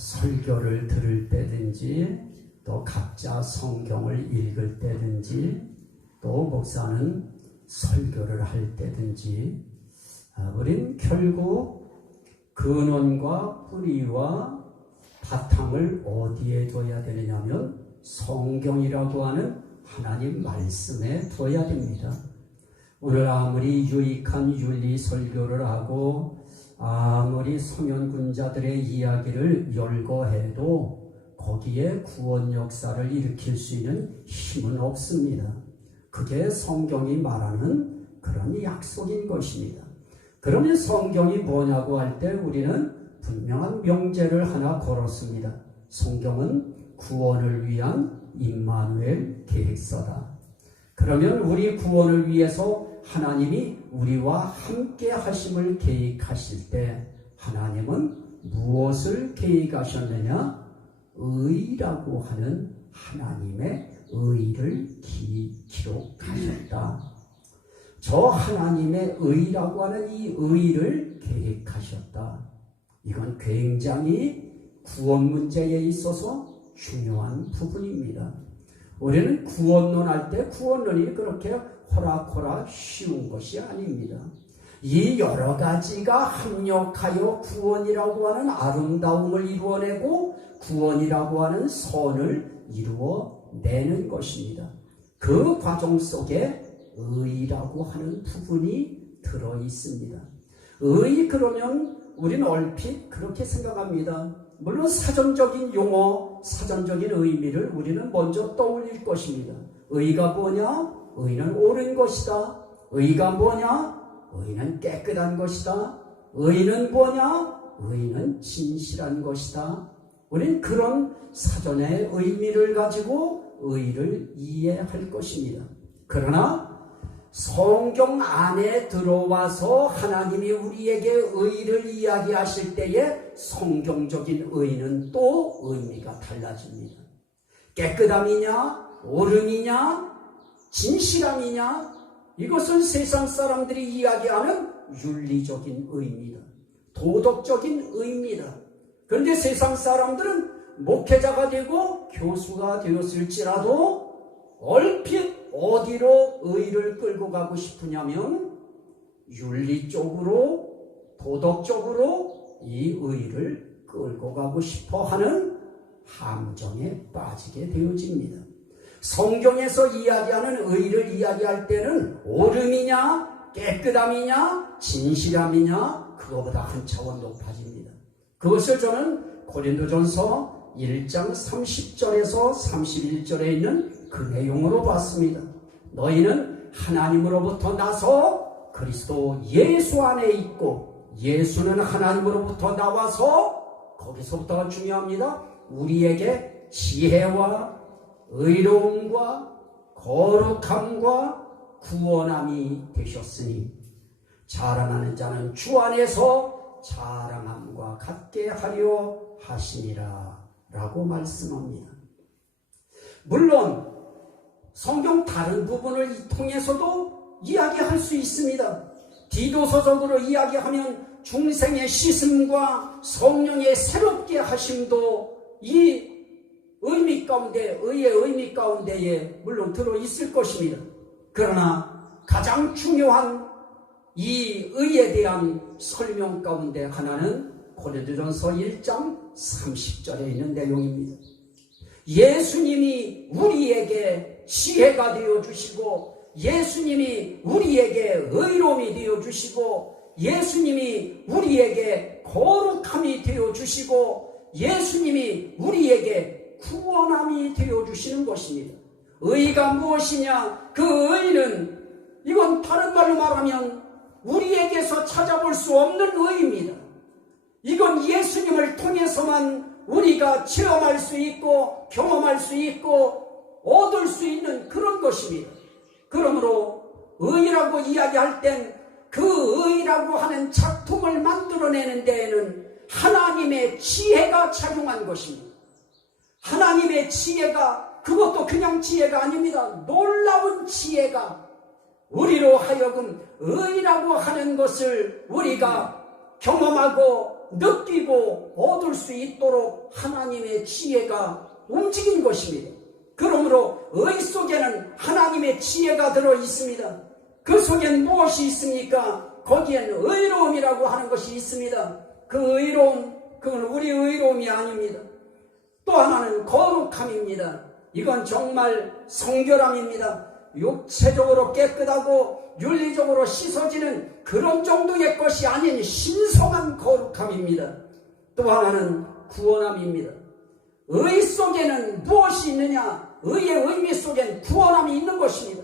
설교를 들을 때든지 또 각자 성경을 읽을 때든지 또 목사는 설교를 할 때든지 우린 결국 근원과 뿌리와 바탕을 어디에 둬야 되느냐면 성경이라고 하는 하나님 말씀에 둬야 됩니다. 오늘 아무리 유익한 윤리 설교를 하고 아무리 소년군자들의 이야기를 열거해도 거기에 구원 역사를 일으킬 수 있는 힘은 없습니다. 그게 성경이 말하는 그런 약속인 것입니다. 그러면 성경이 뭐냐고 할 때 우리는 분명한 명제를 하나 걸었습니다. 성경은 구원을 위한 임마누엘 계획서다. 그러면 우리 구원을 위해서 하나님이 우리와 함께 하심을 계획하실 때 하나님은 무엇을 계획하셨느냐? 의라고 하는 하나님의 의를 기록하셨다. 저 하나님의 의라고 하는 이 의를 계획하셨다. 이건 굉장히 구원 문제에 있어서 중요한 부분입니다. 우리는 구원론 할 때 구원론이 그렇게 호락호락 쉬운 것이 아닙니다. 이 여러 가지가 합력하여 구원이라고 하는 아름다움을 이루어내고 구원이라고 하는 선을 이루어내는 것입니다. 그 과정 속에 의라고 하는 부분이 들어있습니다. 의 그러면 우리는 얼핏 그렇게 생각합니다. 물론 사전적인 용어, 사전적인 의미를 우리는 먼저 떠올릴 것입니다. 의가 뭐냐? 의는 옳은 것이다. 의가 뭐냐? 의는 깨끗한 것이다. 의는 뭐냐? 의는 진실한 것이다. 우리는 그런 사전의 의미를 가지고 의를 이해할 것입니다. 그러나 성경 안에 들어와서 하나님이 우리에게 의를 이야기하실 때에 성경적인 의는 또 의미가 달라집니다. 깨끗함이냐, 옳음이냐, 진실함이냐, 이것은 세상 사람들이 이야기하는 윤리적인 의입니다. 도덕적인 의입니다. 그런데 세상 사람들은 목회자가 되고 교수가 되었을지라도 얼핏 어디로 의를 끌고 가고 싶으냐면 윤리 쪽으로, 도덕적으로 이 의를 끌고 가고 싶어 하는 함정에 빠지게 되어집니다. 성경에서 이야기하는 의를 이야기할 때는 옳음이냐, 깨끗함이냐, 진실함이냐, 그거보다 한 차원 높아집니다. 그것을 저는 고린도전서 1장 30절에서 31절에 있는 그 내용으로 봤습니다. 너희는 하나님으로부터 나서 그리스도 예수 안에 있고 예수는 하나님으로부터 나와서 거기서부터가 중요합니다. 우리에게 지혜와 의로움과 거룩함과 구원함이 되셨으니 자랑하는 자는 주 안에서 자랑함과 같게 하려 하시니라 라고 말씀합니다. 물론 성경 다른 부분을 통해서도 이야기할 수 있습니다. 디도서적으로 이야기하면 중생의 씻음과 성령의 새롭게 하심도 이 의미 가운데, 의의 의미 가운데에 물론 들어있을 것입니다. 그러나 가장 중요한 이 의에 대한 설명 가운데 하나는 고린도전서 1장 30절에 있는 내용입니다. 예수님이 우리에게 지혜가 되어주시고 예수님이 우리에게 의로움이 되어주시고 예수님이 우리에게 거룩함이 되어주시고 예수님이 우리에게 구원함이 되어주시는 것입니다. 의가 무엇이냐? 그 의는 이건 다른 말로 말하면 우리에게서 찾아볼 수 없는 의입니다. 이건 예수님을 통해서만 우리가 체험할 수 있고 경험할 수 있고 얻을 수 있는 그런 것입니다. 그러므로 의라고 이야기할 땐 그 의라고 하는 작품을 만들어내는 데에는 하나님의 지혜가 작용한 것입니다. 하나님의 지혜가 그것도 그냥 지혜가 아닙니다. 놀라운 지혜가 우리로 하여금 의라고 하는 것을 우리가 경험하고 느끼고 얻을 수 있도록 하나님의 지혜가 움직인 것입니다. 그러므로 의 속에는 하나님의 지혜가 들어 있습니다. 그 속엔 무엇이 있습니까? 거기엔 의로움이라고 하는 것이 있습니다. 그 의로움, 그건 우리 의로움이 아닙니다. 또 하나는 거룩함입니다. 이건 정말 성결함입니다. 육체적으로 깨끗하고 윤리적으로 씻어지는 그런 정도의 것이 아닌 신성한 거룩함입니다. 또 하나는 구원함입니다. 의 속에는 무엇이 있느냐? 의의 의미 속엔 구원함이 있는 것입니다.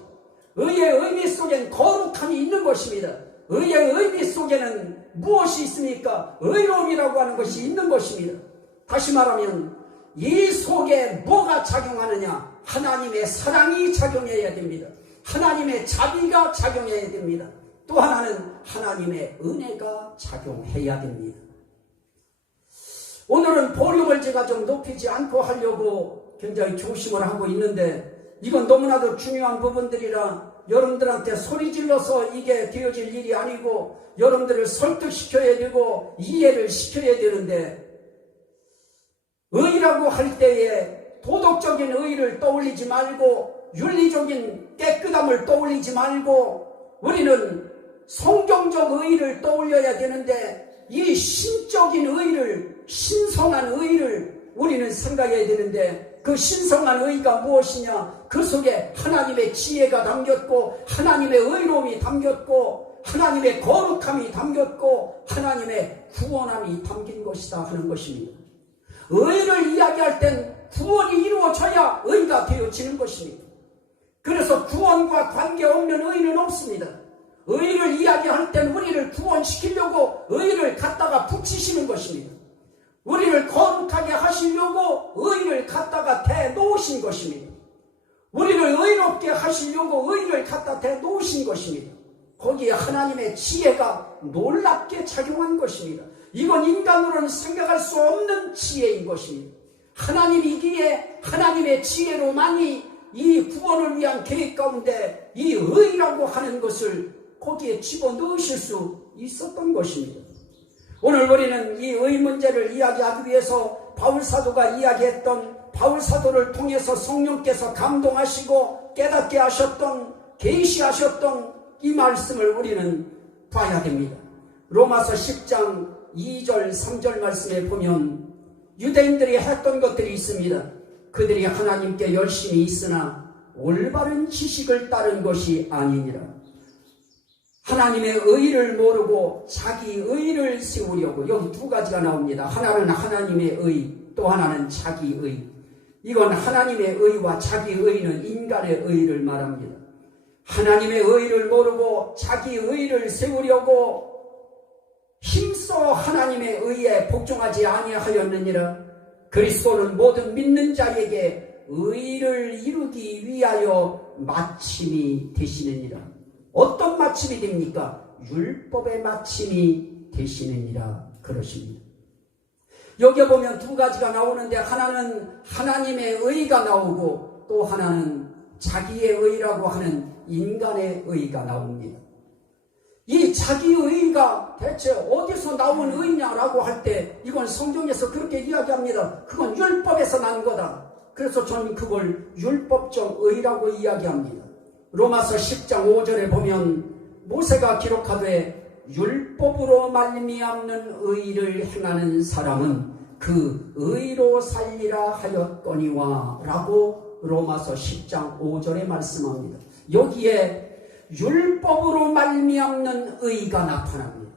의의 의미 속엔 거룩함이 있는 것입니다. 의의 의미 속에는 무엇이 있습니까? 의로움이라고 하는 것이 있는 것입니다. 다시 말하면 이 속에 뭐가 작용하느냐? 하나님의 사랑이 작용해야 됩니다. 하나님의 자비가 작용해야 됩니다. 또 하나는 하나님의 은혜가 작용해야 됩니다. 오늘은 볼륨을 제가 좀 높이지 않고 하려고 굉장히 조심을 하고 있는데, 이건 너무나도 중요한 부분들이라 여러분들한테 소리 질러서 이게 되어질 일이 아니고 여러분들을 설득시켜야 되고 이해를 시켜야 되는데, 의라고 할 때에 도덕적인 의를 떠올리지 말고 윤리적인 깨끗함을 떠올리지 말고 우리는 성경적 의를 떠올려야 되는데, 이 신적인 의를, 신성한 의를 우리는 생각해야 되는데, 그 신성한 의가 무엇이냐? 그 속에 하나님의 지혜가 담겼고 하나님의 의로움이 담겼고 하나님의 거룩함이 담겼고 하나님의 구원함이 담긴 것이다 하는 것입니다. 의를 이야기할 땐 구원이 이루어져야 의가 되어지는 것입니다. 그래서 구원과 관계없는 의는 없습니다. 의를 이야기할 땐 우리를 구원시키려고 의를 갖다가 붙이시는 것입니다. 우리를 거룩하게 하시려고 의를 갖다가 대놓으신 것입니다. 우리를 의롭게 하시려고 의를 갖다 대놓으신 것입니다. 거기에 하나님의 지혜가 놀랍게 작용한 것입니다. 이건 인간으로는 생각할 수 없는 지혜인 것입니다. 하나님이기에 하나님의 지혜로만이 이 구원을 위한 계획 가운데 이 의라고 하는 것을 거기에 집어넣으실 수 있었던 것입니다. 오늘 우리는 이 의 문제를 이야기하기 위해서 바울사도가 이야기했던, 바울사도를 통해서 성령께서 감동하시고 깨닫게 하셨던, 계시하셨던 이 말씀을 우리는 봐야 됩니다. 로마서 10장 2절 3절 말씀에 보면 유대인들이 했던 것들이 있습니다. 그들이 하나님께 열심히 있으나 올바른 지식을 따른 것이 아니니라. 하나님의 의를 모르고 자기 의를 세우려고, 여기 두 가지가 나옵니다. 하나는 하나님의 의, 또 하나는 자기 의. 이건 하나님의 의와 자기 의는 인간의 의를 말합니다. 하나님의 의를 모르고 자기 의를 세우려고 힘써 하나님의 의에 복종하지 아니하였느니라. 그리스도는 모든 믿는 자에게 의를 이루기 위하여 마침이 되시느니라. 어떤 마침이 됩니까? 율법의 마침이 되시느니라 그러십니다. 여기 보면 두 가지가 나오는데, 하나는 하나님의 의가 나오고 또 하나는 자기의 의라고 하는 인간의 의가 나옵니다. 이 자기의 의가 대체 어디서 나온 의냐라고 할 때 이건 성경에서 그렇게 이야기합니다. 그건 율법에서 난 거다. 그래서 저는 그걸 율법적 의라고 이야기합니다. 로마서 10장 5절에 보면 모세가 기록하되 율법으로 말미암는 의를 행하는 사람은 그 의로 살리라 하였거니와 라고 로마서 10장 5절에 말씀합니다. 여기에 율법으로 말미암는 의가 나타납니다.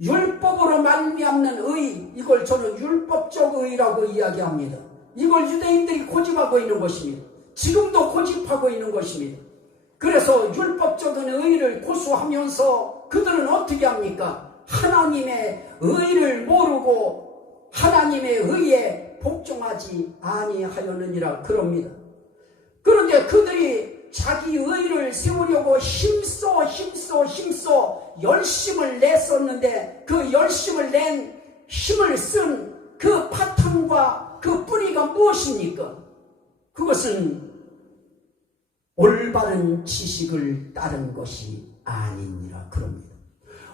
율법으로 말미암는 의, 이걸 저는 율법적 의라고 이야기합니다. 이걸 유대인들이 고집하고 있는 것입니다. 지금도 고집하고 있는 것입니다. 그래서 율법적인 의를 고수하면서 그들은 어떻게 합니까? 하나님의 의를 모르고 하나님의 의에 복종하지 아니하였느니라 그럽니다. 그런데 그들이 자기 의를 세우려고 힘써 열심을 냈었는데, 그 열심을 낸 힘을 쓴 그 바탕과 그 뿌리가 무엇입니까? 그것은 올바른 지식을 따른 것이 아니니라 그럽니다.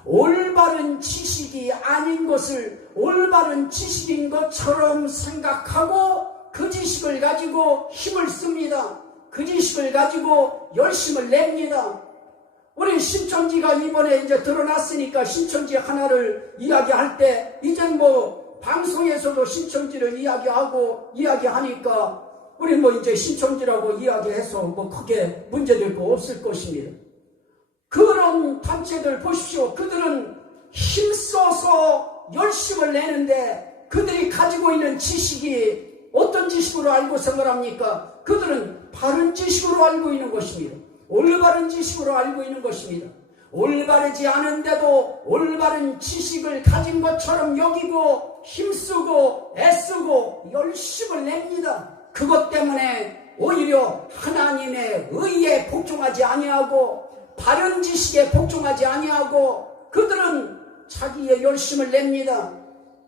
올바른 지식이 아닌 것을 올바른 지식인 것처럼 생각하고 그 지식을 가지고 힘을 씁니다. 그 지식을 가지고 열심을 냅니다. 우리 신천지가 이번에 이제 드러났으니까 신천지 하나를 이야기할 때 이젠 뭐 방송에서도 신천지를 이야기하니까 우리 뭐 이제 신천지라고 이야기해서 뭐 크게 문제될 거 없을 것입니다. 그런 단체들 보십시오. 그들은 힘써서 열심을 내는데 그들이 가지고 있는 지식이 어떤 지식으로 알고 생각합니까? 그들은 바른 지식으로 알고 있는 것입니다. 올바른 지식으로 알고 있는 것입니다. 올바르지 않은데도 올바른 지식을 가진 것처럼 여기고 힘쓰고 애쓰고 열심을 냅니다. 그것 때문에 오히려 하나님의 의에 복종하지 아니하고 바른 지식에 복종하지 아니하고 그들은 자기의 열심을 냅니다.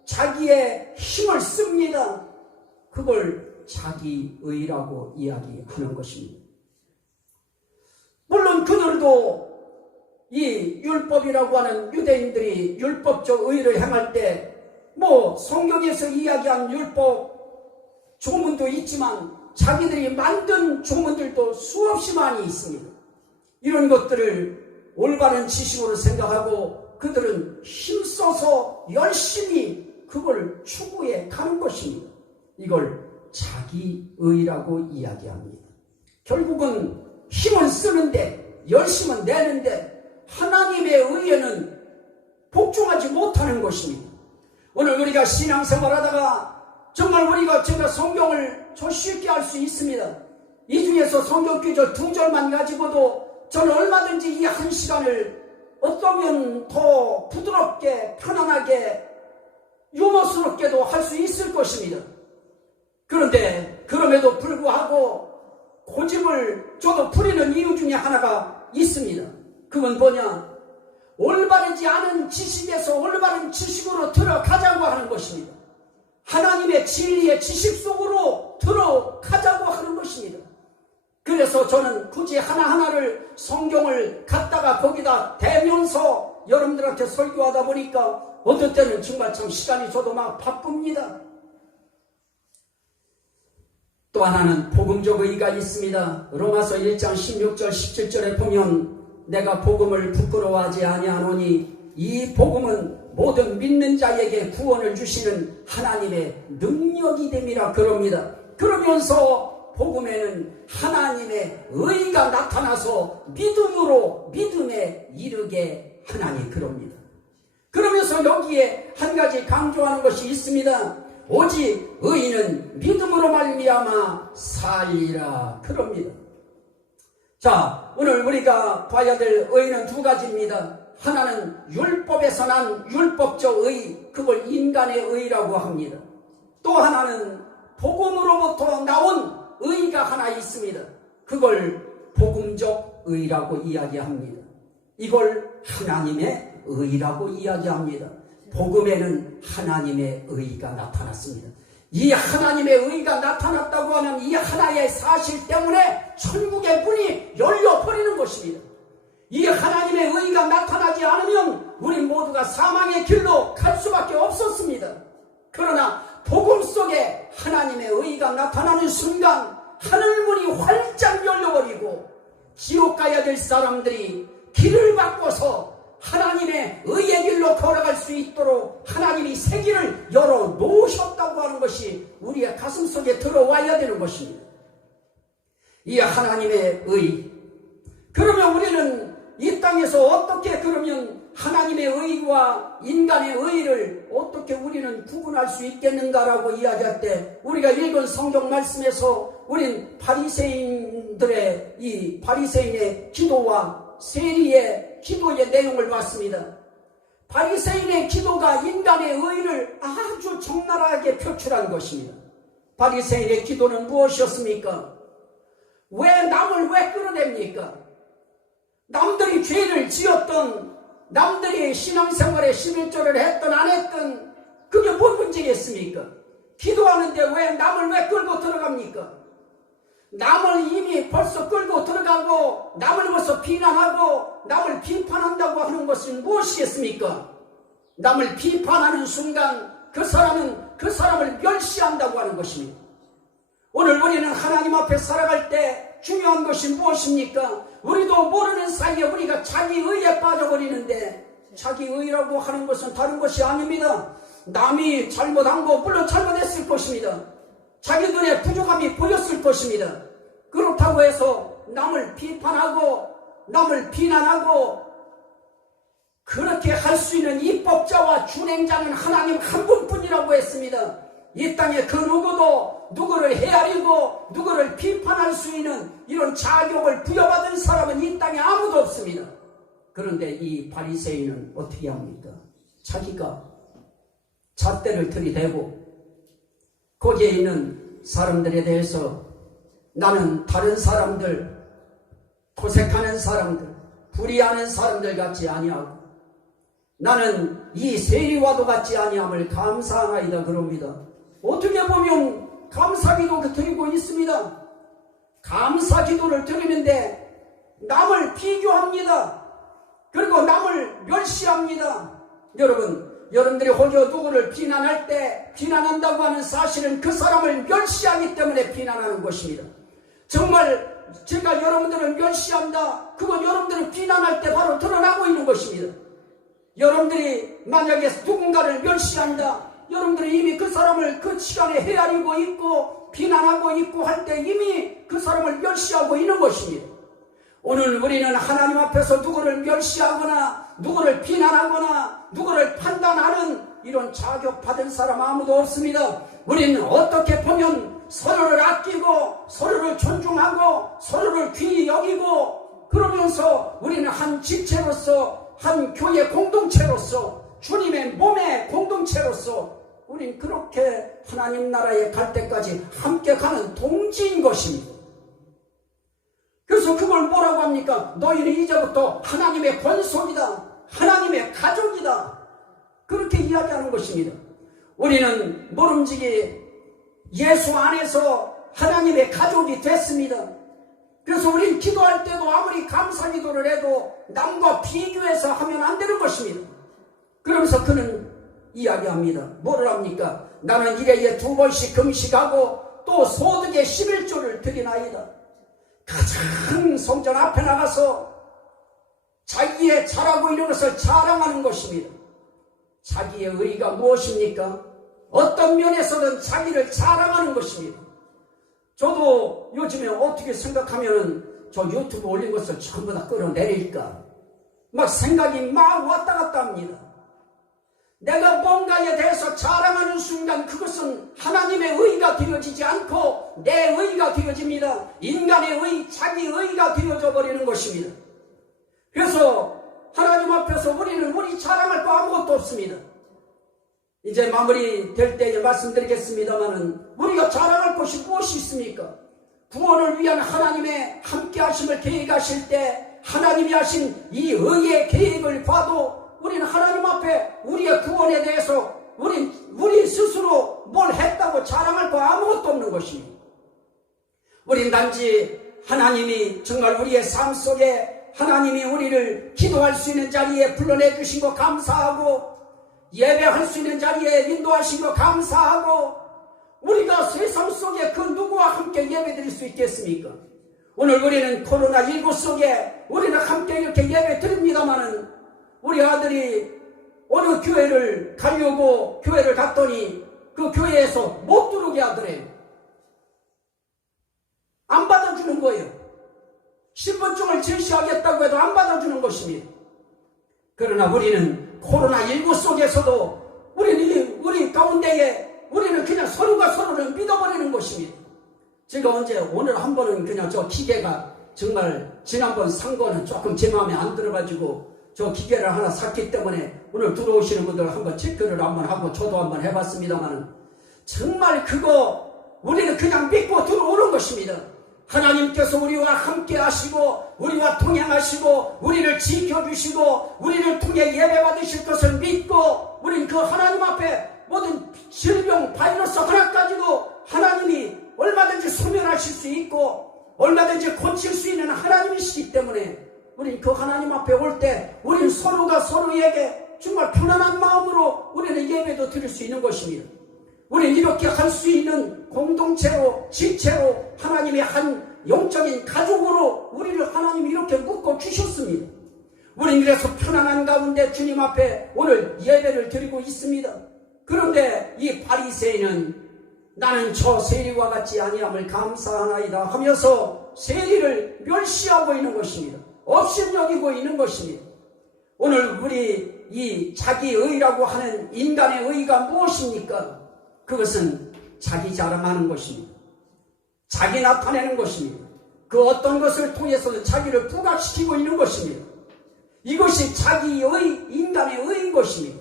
자기의 힘을 씁니다. 그걸 자기의라고 이야기하는 것입니다. 물론 그들도 이 율법이라고 하는 유대인들이 율법적 의를 행할 때 뭐 성경에서 이야기한 율법 조문도 있지만 자기들이 만든 조문들도 수없이 많이 있습니다. 이런 것들을 올바른 지식으로 생각하고 그들은 힘써서 열심히 그걸 추구해 가는 것입니다. 이걸 자기의라고 이야기합니다. 결국은 힘을 쓰는데 열심은 내는데 하나님의 의에는 복종하지 못하는 것입니다. 오늘 우리가 신앙생활하다가 정말 제가 성경을 저 쉽게 알 수 있습니다. 이 중에서 성경 구절 2절만 가지고도 저는 얼마든지 이 한 시간을 어떠면 더 부드럽게 편안하게 유머스럽게도 할 수 있을 것입니다. 그런데 그럼에도 불구하고 고집을 저도 부리는 이유 중에 하나가 있습니다. 그건 뭐냐? 올바르지 않은 지식에서 올바른 지식으로 들어가자고 하는 것입니다. 하나님의 진리의 지식 속으로 들어가자고 하는 것입니다. 그래서 저는 굳이 하나하나를 성경을 갖다가 거기다 대면서 여러분들한테 설교하다 보니까 어떤 때는 정말 참 시간이 저도 막 바쁩니다. 또 하나는 복음적 의의가 있습니다. 로마서 1장 16절 17절에 보면 내가 복음을 부끄러워하지 아니하노니 이 복음은 모든 믿는 자에게 구원을 주시는 하나님의 능력이 됨이라 그럽니다. 그러면서 복음에는 하나님의 의가 나타나서 믿음으로 믿음에 이르게 하나니 그럽니다. 그러면서 여기에 한 가지 강조하는 것이 있습니다. 오직 의인은 믿음으로 말미암아 살리라 그럽니다. 자, 오늘 우리가 봐야 될 의는 두 가지입니다. 하나는 율법에서 난 율법적 의, 그걸 인간의 의라고 합니다. 또 하나는 복음으로부터 나온 의가 하나 있습니다. 그걸 복음적 의라고 이야기합니다. 이걸 하나님의 의라고 이야기합니다. 복음에는 하나님의 의가 나타났습니다. 이 하나님의 의가 나타났다고 하는 이 하나의 사실 때문에 천국의 문이 열려버리는 것입니다. 이 하나님의 의가 나타나지 않으면 우리 모두가 사망의 길로 갈 수밖에 없었습니다. 그러나 복음 속에 하나님의 의가 나타나는 순간 하늘문이 활짝 열려버리고 지옥 가야 될 사람들이 길을 바꿔서 하나님의 의의 길로 걸어갈 수 있도록 하나님이 새 길을 열어놓으셨다고 하는 것이 우리의 가슴 속에 들어와야 되는 것입니다. 이 하나님의 의. 그러면 우리는 이 땅에서 어떻게 그러면 하나님의 의와 인간의 의를 어떻게 우리는 구분할 수 있겠는가라고 이야기할 때 우리가 읽은 성경 말씀에서 우린 바리새인들의 이 바리새인의 기도와 세리의 기도의 내용을 봤습니다. 바리새인의 기도가 인간의 의를 아주 적나라하게 표출한 것입니다. 바리새인의 기도는 무엇이었습니까? 왜 남을 왜 끌어냅니까? 남들이 죄를 지었던, 남들이 신앙생활에 11조를 했던 안 했던 그게 뭔 문제겠습니까? 기도하는데 왜 남을 왜 끌고 들어갑니까? 남을 이미 벌써 끌고 들어가고 남을 벌써 비난하고 남을 비판한다고 하는 것은 무엇이겠습니까? 남을 비판하는 순간 그 사람을 멸시한다고 하는 것입니다. 오늘 우리는 하나님 앞에 살아갈 때 중요한 것이 무엇입니까? 우리도 모르는 사이에 우리가 자기의에 빠져버리는데, 자기의라고 하는 것은 다른 것이 아닙니다. 남이 잘못한 거 물론 잘못했을 것입니다. 자기 눈에 부족함이 보였을 것입니다. 그렇다고 해서 남을 비판하고 남을 비난하고 그렇게 할 수 있는 입법자와 준행자는 하나님 한 분뿐이라고 했습니다. 이 땅에 그 누구도 누구를 헤아리고 누구를 비판할 수 있는 이런 자격을 부여받은 사람은 이 땅에 아무도 없습니다. 그런데 이 바리새인은 어떻게 합니까? 자기가 잣대를 들이대고 거기에 있는 사람들에 대해서 나는 다른 사람들, 토색하는 사람들, 불의하는 사람들 같지 아니하고 나는 이 세리와도 같지 아니함을 감사하나이다 그럽니다. 어떻게 보면 감사기도 드리고 있습니다. 감사기도를 드리는데 남을 비교합니다. 그리고 남을 멸시합니다. 여러분들이 혹여 누구를 비난할 때 비난한다고 하는 사실은 그 사람을 멸시하기 때문에 비난하는 것입니다. 정말 제가 여러분들을 멸시한다, 그건 여러분들을 비난할 때 바로 드러나고 있는 것입니다. 여러분들이 만약에 누군가를 멸시한다, 여러분들이 이미 그 사람을 그 시간에 헤아리고 있고 비난하고 있고 할 때 이미 그 사람을 멸시하고 있는 것입니다. 오늘 우리는 하나님 앞에서 누구를 멸시하거나 누구를 비난하거나 누구를 판단하는 이런 자격받은 사람 아무도 없습니다. 우리는 어떻게 보면 서로를 아끼고 서로를 존중하고 서로를 귀히 여기고 그러면서 우리는 한 집체로서 한 교회 공동체로서 주님의 몸의 공동체로서 우린 그렇게 하나님 나라에 갈 때까지 함께 가는 동지인 것입니다. 그래서 그걸 뭐라고 합니까? 너희는 이제부터 하나님의 권속이다, 하나님의 가족이다, 그렇게 이야기하는 것입니다. 우리는 모름지기 예수 안에서 하나님의 가족이 됐습니다. 그래서 우리는 기도할 때도 아무리 감사 기도를 해도 남과 비교해서 하면 안 되는 것입니다. 그러면서 그는 이야기합니다. 뭐를 합니까? 나는 1회에 2번씩 금식하고 또 소득의 11조를 드리나이다. 가장 성전 앞에 나가서 자기의 잘하고 있는 것을 자랑하는 것입니다. 자기의 의의가 무엇입니까? 어떤 면에서든 자기를 자랑하는 것입니다. 저도 요즘에 어떻게 생각하면 저 유튜브 올린 것을 전부 다 끌어내릴까 막 생각이 막 왔다 갔다 합니다. 내가 뭔가에 대해서 자랑하는 순간 그것은 하나님의 의가 되어지지 않고 내 의가 되어집니다. 인간의 의, 자기 의가 되어져 버리는 것입니다. 그래서 하나님 앞에서 우리는 우리 자랑할 거 아무것도 없습니다. 이제 마무리 될 때에 말씀드리겠습니다마는 우리가 자랑할 것이 무엇이 있습니까? 구원을 위한 하나님의 함께 하심을 계획하실 때 하나님이 하신 이 의의 계획을 봐도 우리는 하나님 앞에 우리의 구원에 대해서 우리 스스로 뭘 했다고 자랑할 거 아무것도 없는 것입니다. 우린 단지 하나님이 정말 우리의 삶 속에 하나님이 우리를 기도할 수 있는 자리에 불러내 주신 거 감사하고 예배할 수 있는 자리에 인도하신 거 감사하고 우리가 세상 속에 그 누구와 함께 예배 드릴 수 있겠습니까? 오늘 우리는 코로나19 속에 우리는 함께 이렇게 예배 드립니다마는 우리 아들이 어느 교회를 가려고 교회를 갔더니 그 교회에서 못 들어오게 하더래요. 안 받아주는 거예요. 신분증을 제시하겠다고 해도 안 받아주는 것입니다. 그러나 우리는 코로나19 속에서도 우리 가운데에 우리는 그냥 서로가 서로를 믿어버리는 것입니다. 제가 오늘 한 번은 그냥 저 기계가 정말 지난번 산 거는 조금 제 마음에 안 들어가지고 저 기계를 하나 샀기 때문에 오늘 들어오시는 분들 한번 체크를 한번 하고 저도 한번 해봤습니다만 정말 그거 우리는 그냥 믿고 들어오는 것입니다. 하나님께서 우리와 함께 하시고 우리와 동행하시고 우리를 지켜주시고 우리를 통해 예배 받으실 것을 믿고 우리는 그 하나님 앞에 모든 질병 바이러스 하나까지도 하나님이 얼마든지 소멸하실 수 있고 얼마든지 고칠 수 있는 하나님이시기 때문에 우리는 그 하나님 앞에 올 때 우리는 서로가 서로에게 정말 편안한 마음으로 우리는 예배도 드릴 수 있는 것입니다. 우리는 이렇게 할 수 있는 공동체로, 지체로, 하나님의 한 영적인 가족으로 우리를 하나님이 이렇게 묶어 주셨습니다. 우리는 그래서 편안한 가운데 주님 앞에 오늘 예배를 드리고 있습니다. 그런데 이 바리새인은 나는 저 세리와 같지 아니함을 감사하나이다 하면서 세리를 멸시하고 있는 것입니다. 업신여기고 있는 것입니다. 오늘 우리 이 자기의라고 하는 인간의 의가 무엇입니까? 그것은 자기 자랑하는 것입니다. 자기 나타내는 것입니다. 그 어떤 것을 통해서는 자기를 부각시키고 있는 것입니다. 이것이 자기의, 인간의 의인 것입니다.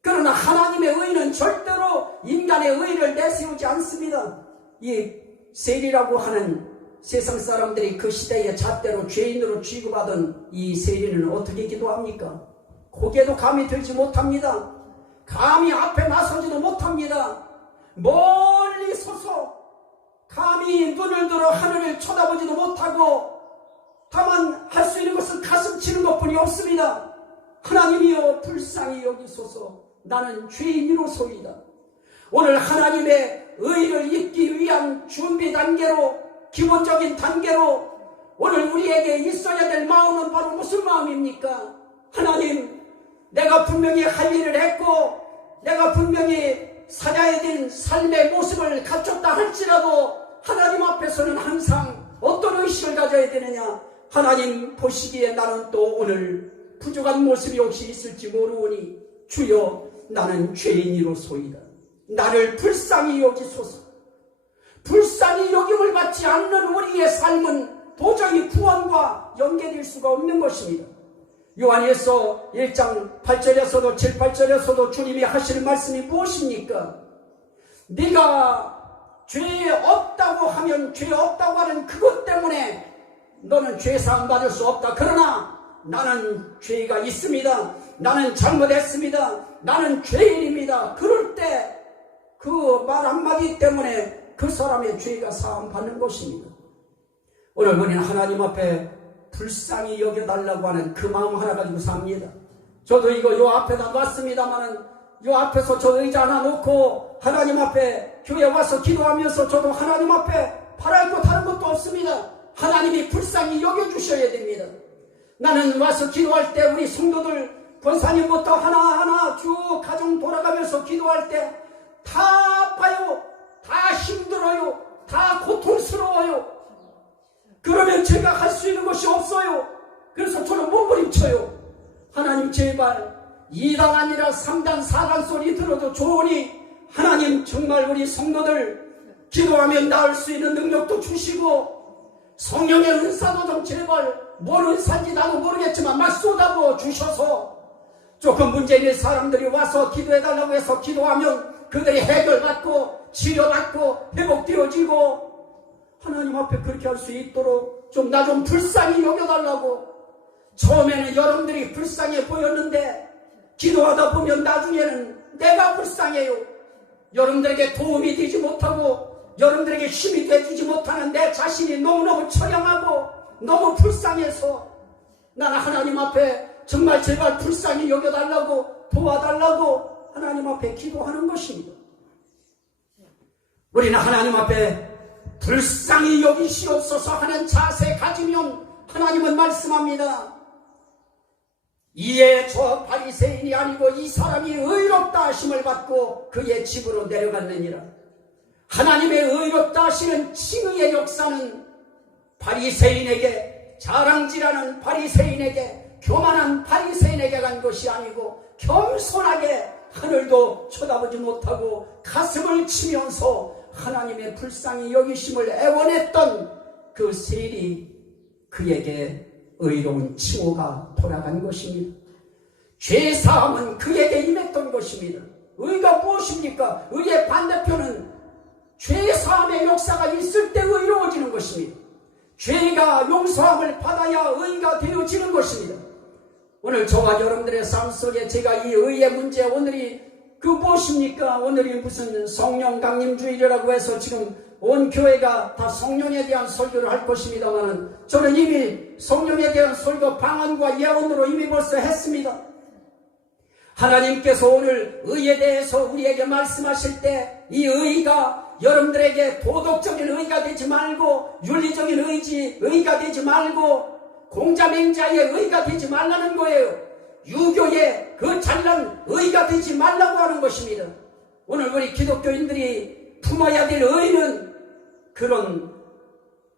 그러나 하나님의 의는 절대로 인간의 의를 내세우지 않습니다. 이 세리라고 하는 세상 사람들이 그 시대에 잣대로 죄인으로 취급하던 이 세리는 어떻게 기도합니까? 고개도 감히 들지 못합니다. 감히 앞에 나서지도 못합니다. 멀리 서서 감히 눈을 들어 하늘을 쳐다보지도 못하고 다만 할 수 있는 것은 가슴 치는 것뿐이 없습니다. 하나님이여 불쌍히 여기소서. 나는 죄인이로소이다. 오늘 하나님의 의를 입기 위한 준비 단계로, 기본적인 단계로 오늘 우리에게 있어야 될 마음은 바로 무슨 마음입니까? 하나님, 내가 분명히 할 일을 했고 내가 분명히 살아야 될 삶의 모습을 갖췄다 할지라도 하나님 앞에서는 항상 어떤 의식을 가져야 되느냐? 하나님 보시기에 나는 또 오늘 부족한 모습이 혹시 있을지 모르오니 주여 나는 죄인이로소이다. 나를 불쌍히 여기소서. 불쌍히 여김을 받지 않는 우리의 삶은 도저히 구원과 연계될 수가 없는 것입니다. 요한일서 1장 8절에서도 7, 8절에서도 주님이 하시는 말씀이 무엇입니까? 네가 죄 없다고 하면 죄 없다고 하는 그것 때문에 너는 죄사함 받을 수 없다. 그러나 나는 죄가 있습니다. 나는 잘못했습니다. 나는 죄인입니다. 그럴 때 그 말 한마디 때문에 그 사람의 죄가 사함 받는 것입니다. 오늘 우리는 하나님 앞에 불쌍히 여겨달라고 하는 그 마음 하나 가지고 삽니다. 저도 이거 요 앞에다 놨습니다만은 요 앞에서 저 의자 하나 놓고 하나님 앞에 교회 와서 기도하면서 저도 하나님 앞에 바랄 것 다른 것도 없습니다. 하나님이 불쌍히 여겨주셔야 됩니다. 나는 와서 기도할 때 우리 성도들 권사님부터 하나하나 쭉 가정 돌아가면서 기도할 때 다 아파요. 다 힘들어요. 다 고통스러워요. 그러면 제가 할 수 있는 것이 없어요. 그래서 저는 몸부림쳐요. 하나님 제발 2단 아니라 3단 4단 소리 들어도 좋으니 하나님 정말 우리 성도들 기도하면 나을 수 있는 능력도 주시고 성령의 은사도 좀 제발 뭔 은사인지 나도 모르겠지만 막 쏟아부어 주셔서 조금 문제 있는 사람들이 와서 기도해달라고 해서 기도하면 그들이 해결받고 치료받고 회복되어지고 하나님 앞에 그렇게 할 수 있도록 좀 나 좀 불쌍히 여겨달라고. 처음에는 여러분들이 불쌍해 보였는데 기도하다 보면 나중에는 내가 불쌍해요. 여러분들에게 도움이 되지 못하고 여러분들에게 힘이 되주지 못하는 내 자신이 너무너무 처량하고 너무 불쌍해서 나는 하나님 앞에 정말 제발 불쌍히 여겨달라고 도와달라고 하나님 앞에 기도하는 것입니다. 우리는 하나님 앞에 불쌍히 여기시옵소서 하는 자세 가지면 하나님은 말씀합니다. 이에 저 바리새인이 아니고 이 사람이 의롭다 하심을 받고 그의 집으로 내려갔느니라. 하나님의 의롭다 하시는 칭의의 역사는 바리새인에게, 자랑질하는 바리새인에게, 교만한 바리새인에게 간 것이 아니고 겸손하게 하늘도 쳐다보지 못하고 가슴을 치면서 하나님의 불쌍히 여기심을 애원했던 그 세리, 그에게 의로운 칭호가 돌아간 것입니다. 죄사함은 그에게 임했던 것입니다. 의가 무엇입니까? 의의 반대표는 죄사함의 역사가 있을 때 의로워지는 것입니다. 죄가 용서함을 받아야 의가 되어지는 것입니다. 오늘 저와 여러분들의 삶 속에 제가 이 의의 문제, 오늘이 그 무엇입니까? 오늘이 무슨 성령 강림주일이라고 해서 지금 온 교회가 다 성령에 대한 설교를 할 것입니다만 저는 이미 성령에 대한 설교 방언과 예언으로 이미 벌써 했습니다. 하나님께서 오늘 의에 대해서 우리에게 말씀하실 때 이 의가 여러분들에게 도덕적인 의가 되지 말고 윤리적인 의가 되지 말고 공자맹자의 의가 되지 말라는 거예요. 유교의 그 잘난 의가 되지 말라고 하는 것입니다. 오늘 우리 기독교인들이 품어야 될 의는 그런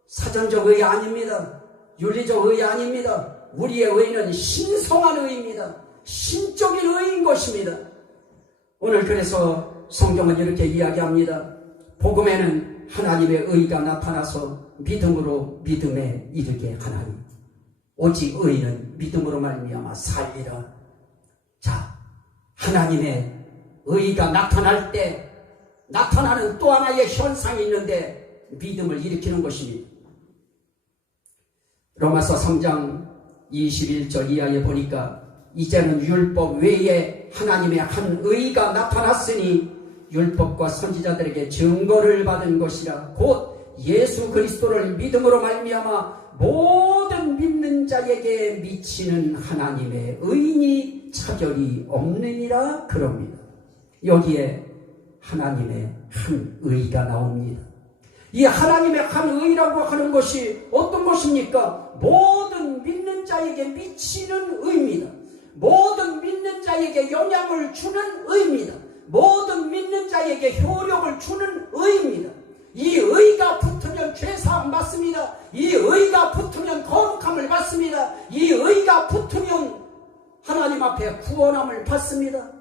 사전적 의 아닙니다. 윤리적 의 아닙니다. 우리의 의는 신성한 의입니다. 신적인 의인 것입니다. 오늘 그래서 성경은 이렇게 이야기합니다. 복음에는 하나님의 의가 나타나서 믿음으로 믿음에 이르게 하나니 오직 의인은 믿음으로 말미암아 살리라. 자, 하나님의 의가 나타날 때 나타나는 또 하나의 현상이 있는데 믿음을 일으키는 것입니다. 로마서 3장 21절 이하에 보니까 이제는 율법 외에 하나님의 한 의가 나타났으니 율법과 선지자들에게 증거를 받은 것이라 곧 예수 그리스도를 믿음으로 말미암아 모든 믿는 자에게 미치는 하나님의 의인이 차별이 없느니라 그럽니다. 여기에 하나님의 한 의가 나옵니다. 이 하나님의 한 의라고 하는 것이 어떤 것입니까? 모든 믿는 자에게 미치는 의입니다. 모든 믿는 자에게 영향을 주는 의입니다. 모든 믿는 자에게 효력을 주는 의입니다. 이 의가 붙으면 죄사함 받습니다. 이 의가 붙으면 거룩함을 받습니다. 이 의가 붙으면 하나님 앞에 구원함을 받습니다.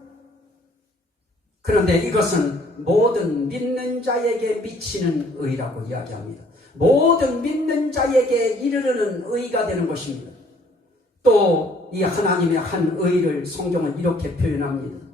그런데 이것은 모든 믿는 자에게 미치는 의라고 이야기합니다. 모든 믿는 자에게 이르르는 의가 되는 것입니다. 또 이 하나님의 한 의를 성경은 이렇게 표현합니다.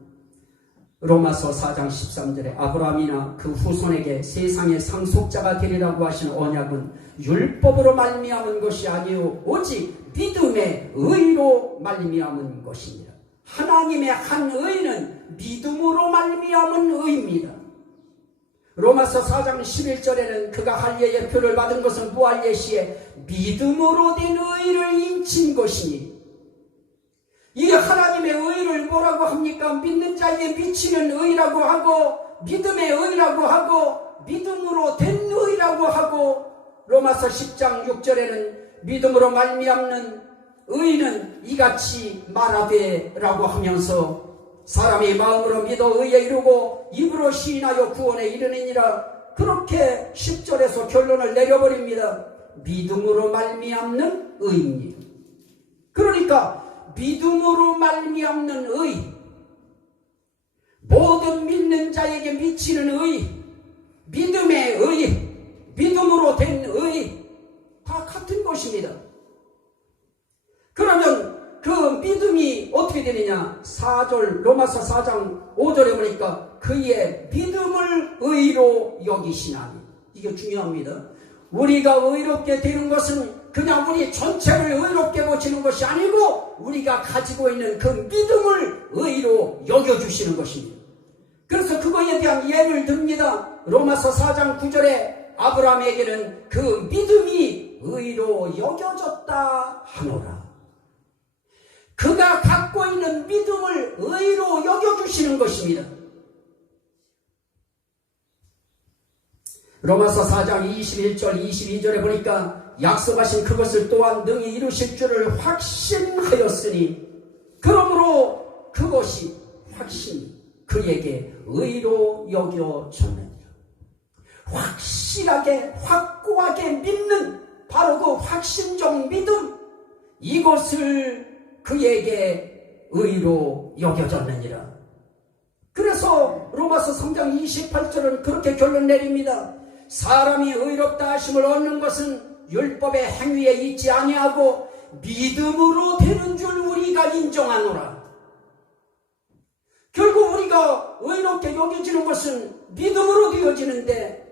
로마서 4장 13절에 아브라함이나 그 후손에게 세상의 상속자가 되리라고 하신 언약은 율법으로 말미암은 것이 아니요 오직 믿음의 의로 말미암은 것입니다. 하나님의 한 의는 믿음으로 말미암은 의입니다. 로마서 4장 11절에는 그가 할례의 표를 받은 것은 부활 예시에 믿음으로 된 의를 인친 것이니 이 하나님의 의를 뭐라고 합니까? 믿는 자에게 미치는 의라고 하고 믿음의 의라고 하고 믿음으로 된 의라고 하고 로마서 10장 6절에는 믿음으로 말미암는 의는 이같이 말하되라고 하면서 사람이 마음으로 믿어 의에 이르고 입으로 시인하여 구원에 이르느니라 그렇게 10절에서 결론을 내려버립니다. 믿음으로 말미암는 의입니다. 그러니까 믿음으로 말미암는 의, 모든 믿는 자에게 미치는 의, 믿음의 의, 믿음으로 된 의, 다 같은 것입니다. 그러면 그 믿음이 어떻게 되느냐? 4절 로마서 4장 5절에 보니까 그의 믿음을 의로 여기시나니. 이게 중요합니다. 우리가 의롭게 되는 것은 그냥 우리 전체를 의롭게 보시는 것이 아니고 우리가 가지고 있는 그 믿음을 의로 여겨주시는 것입니다. 그래서 그거에 대한 예를 듭니다. 로마서 4장 9절에 아브라함에게는 그 믿음이 의로 여겨졌다 하노라. 그가 갖고 있는 믿음을 의로 여겨주시는 것입니다. 로마서 4장 21절 22절에 보니까 약속하신 그것을 또한 능히 이루실 줄을 확신하였으니 그러므로 그것이 확신이 그에게 의로 여겨졌느니라. 확실하게 확고하게 믿는 바로 그 확신적 믿음, 이것을 그에게 의로 여겨졌느니라. 그래서 로마서 3장 28절은 그렇게 결론 내립니다. 사람이 의롭다 하심을 얻는 것은 율법의 행위에 있지 아니하고 믿음으로 되는 줄 우리가 인정하노라. 결국 우리가 의롭게 여겨지는 것은 믿음으로 되어지는데,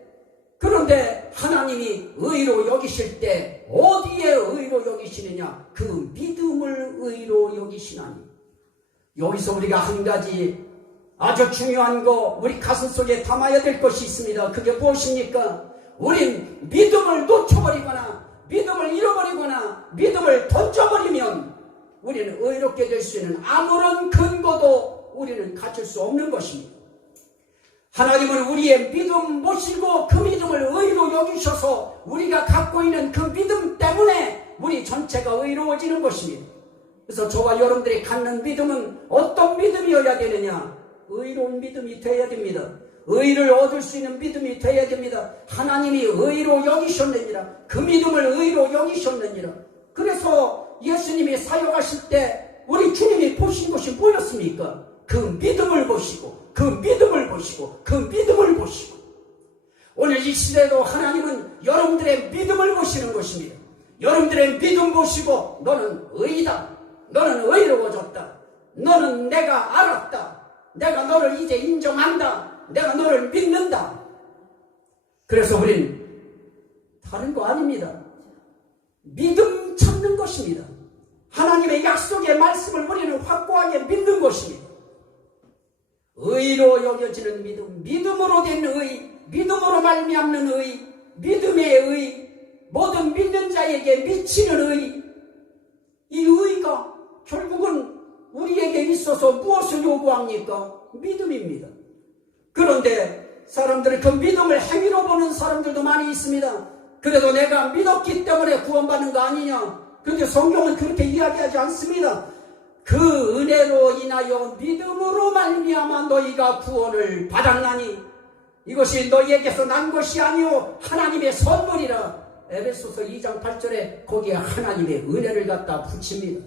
그런데 하나님이 의로 여기실 때 어디에 의로 여기시느냐? 그 믿음을 의로 여기시나니. 여기서 우리가 한 가지 아주 중요한 거 우리 가슴 속에 담아야 될 것이 있습니다. 그게 무엇입니까? 우린 믿음을 놓쳐버리거나 믿음을 잃어버리거나 믿음을 던져버리면 우리는 의롭게 될 수 있는 아무런 근거도 우리는 가질 수 없는 것입니다. 하나님은 우리의 믿음 모시고 그 믿음을 의로 여기셔서 우리가 갖고 있는 그 믿음 때문에 우리 전체가 의로워지는 것입니다. 그래서 저와 여러분들이 갖는 믿음은 어떤 믿음이어야 되느냐? 의로운 믿음이 되어야 됩니다. 의를 얻을 수 있는 믿음이 되어야 됩니다. 하나님이 의로 여기셨느니라. 그 믿음을 의로 여기셨느니라. 그래서 예수님이 사역하실 때 우리 주님이 보신 것이 뭐였습니까? 그 믿음을 보시고 그 믿음을 보시고 그 믿음을 보시고 오늘 이 시대도 하나님은 여러분들의 믿음을 보시는 것입니다. 여러분들의 믿음 보시고 너는 의다. 너는 의로워졌다. 너는 내가 알았다. 내가 너를 이제 인정한다. 내가 너를 믿는다. 그래서 우린 다른 거 아닙니다. 믿음 찾는 것입니다. 하나님의 약속의 말씀을 우리는 확고하게 믿는 것입니다. 의로 여겨지는 믿음, 믿음으로 된 의, 믿음으로 말미암는 의, 믿음의 의, 모든 믿는 자에게 미치는 의, 이 의가 결국은 우리에게 있어서 무엇을 요구합니까? 믿음입니다. 그런데 사람들은 그 믿음을 행위로 보는 사람들도 많이 있습니다. 그래도 내가 믿었기 때문에 구원받는 거 아니냐? 그런데 성경은 그렇게 이야기하지 않습니다. 그 은혜로 인하여 믿음으로 말미암아 너희가 구원을 받았나니 이것이 너희에게서 난 것이 아니오 하나님의 선물이라. 에베소서 2장 8절에 거기에 하나님의 은혜를 갖다 붙입니다.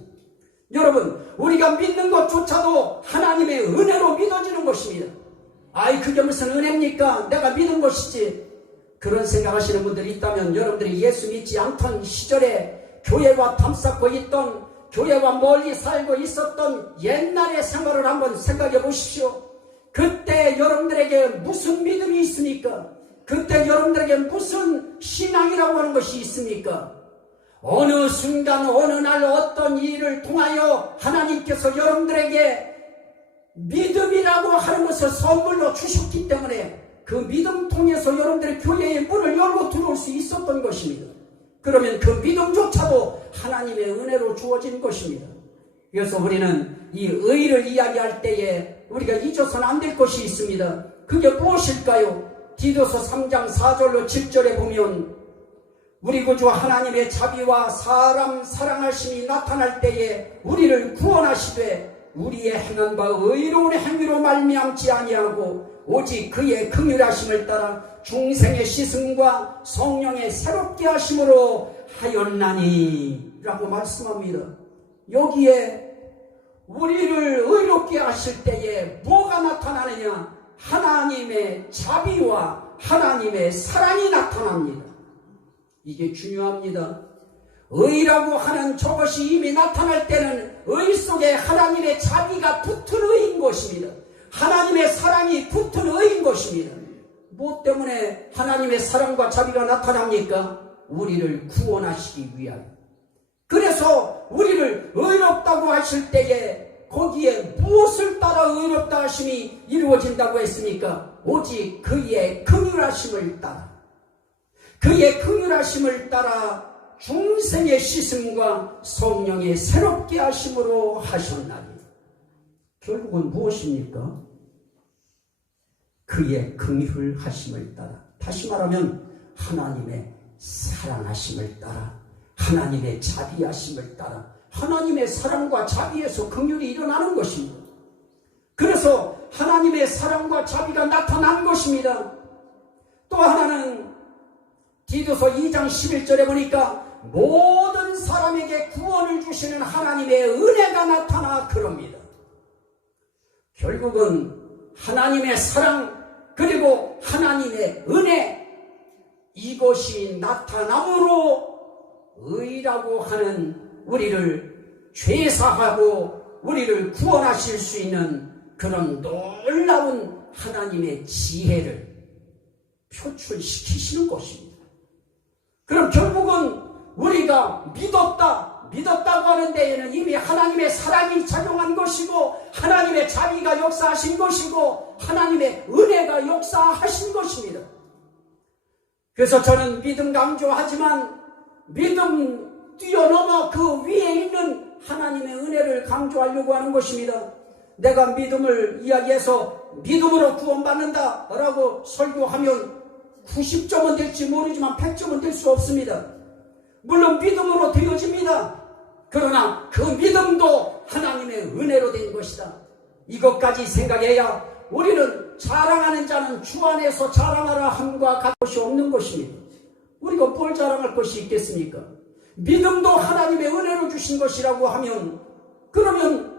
여러분, 우리가 믿는 것조차도 하나님의 은혜로 믿어지는 것입니다. 아이, 그게 무슨 은혜입니까? 내가 믿은 것이지. 그런 생각하시는 분들이 있다면 여러분들이 예수 믿지 않던 시절에 교회와 담쌓고 있던, 교회와 멀리 살고 있었던 옛날의 생활을 한번 생각해 보십시오. 그때 여러분들에게 무슨 믿음이 있습니까? 그때 여러분들에게 무슨 신앙이라고 하는 것이 있습니까? 어느 순간 어느 날 어떤 일을 통하여 하나님께서 여러분들에게 믿음이라고 하는 것을 선물로 주셨기 때문에 그 믿음 통해서 여러분들의 교회의 문을 열고 들어올 수 있었던 것입니다. 그러면 그 믿음조차도 하나님의 은혜로 주어진 것입니다. 그래서 우리는 이 의를 이야기할 때에 우리가 잊어서는 안 될 것이 있습니다. 그게 무엇일까요? 디도서 3장 4절로 7절에 보면 우리 구주 하나님의 자비와 사람 사랑하심이 나타날 때에 우리를 구원하시되 우리의 행한 바 의로운 행위로 말미암지 아니하고 오직 그의 긍휼하심을 따라 중생의 시승과 성령의 새롭게 하심으로 하였나니 라고 말씀합니다. 여기에 우리를 의롭게 하실 때에 뭐가 나타나느냐? 하나님의 자비와 하나님의 사랑이 나타납니다. 이게 중요합니다. 의라고 하는 저것이 이미 나타날 때는 의 속에 하나님의 자비가 붙은 의인 것입니다. 하나님의 사랑이 붙은 의인 것입니다. 무엇 때문에 하나님의 사랑과 자비가 나타납니까? 우리를 구원하시기 위하여. 그래서 우리를 의롭다고 하실 때에 거기에 무엇을 따라 의롭다 하심이 이루어진다고 했습니까? 오직 그의 긍휼하심을 따라, 그의 긍휼하심을 따라 중생의 씻음과 성령의 새롭게 하심으로 하셨나니. 결국은 무엇입니까? 그의 긍휼하심을 따라, 다시 말하면 하나님의 사랑하심을 따라, 하나님의 자비하심을 따라, 하나님의 사랑과 자비에서 긍휼이 일어나는 것입니다. 그래서 하나님의 사랑과 자비가 나타난 것입니다. 또 하나는 디도서 2장 11절에 보니까 모든 사람에게 구원을 주시는 하나님의 은혜가 나타나 그럽니다. 결국은 하나님의 사랑 그리고 하나님의 은혜, 이것이 나타남으로 의라고 하는 우리를 죄사하고 우리를 구원하실 수 있는 그런 놀라운 하나님의 지혜를 표출시키시는 것입니다. 그럼 결국은 우리가 믿었다고 하는 데에는 이미 하나님의 사랑이 작용한 것이고 하나님의 자비가 역사하신 것이고 하나님의 은혜가 역사하신 것입니다. 그래서 저는 믿음 강조하지만 믿음 뛰어넘어 그 위에 있는 하나님의 은혜를 강조하려고 하는 것입니다. 내가 믿음을 이야기해서 믿음으로 구원받는다 라고 설교하면 90점은 될지 모르지만 100점은 될 수 없습니다. 물론 믿음으로 되어집니다. 그러나 그 믿음도 하나님의 은혜로 된 것이다. 이것까지 생각해야 우리는 자랑하는 자는 주 안에서 자랑하라 함과 같은 것이 없는 것입니다. 우리가 뭘 자랑할 것이 있겠습니까? 믿음도 하나님의 은혜로 주신 것이라고 하면, 그러면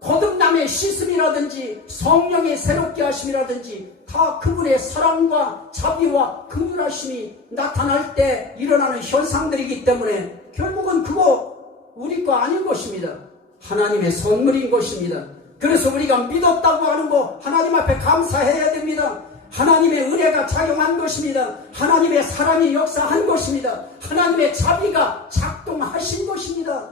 거듭남의 씻음이라든지 성령의 새롭게 하심이라든지 다 그분의 사랑과 자비와 긍휼하심이 나타날 때 일어나는 현상들이기 때문에 결국은 그거 우리 거 아닌 것입니다. 하나님의 선물인 것입니다. 그래서 우리가 믿었다고 하는 거 하나님 앞에 감사해야 됩니다. 하나님의 은혜가 작용한 것입니다. 하나님의 사랑이 역사한 것입니다. 하나님의 자비가 작동하신 것입니다.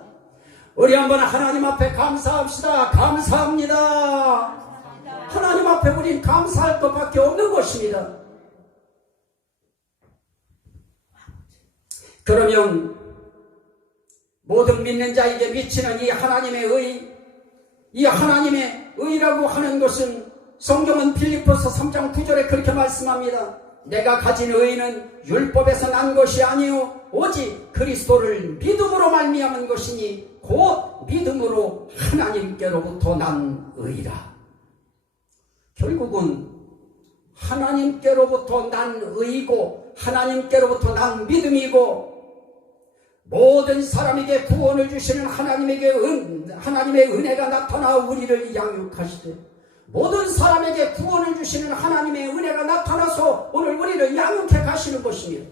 우리 한번 하나님 앞에 감사합시다. 감사합니다. 하나님 앞에 우린 감사할 것밖에 없는 것입니다. 그러면 모든 믿는 자에게 미치는 이 하나님의 의, 이 하나님의 의라고 하는 것은 성경은 빌립보서 3장 9절에 그렇게 말씀합니다. 내가 가진 의는 율법에서 난 것이 아니요 오직 그리스도를 믿음으로 말미암은 것이니 곧 믿음으로 하나님께로부터 난 의라. 결국은 하나님께로부터 난 의고 하나님께로부터 난 믿음이고, 모든 사람에게 구원을 주시는 하나님의 은혜가 나타나 우리를 양육하시되, 모든 사람에게 구원을 주시는 하나님의 은혜가 나타나서 오늘 우리를 양육해 가시는 것입니다.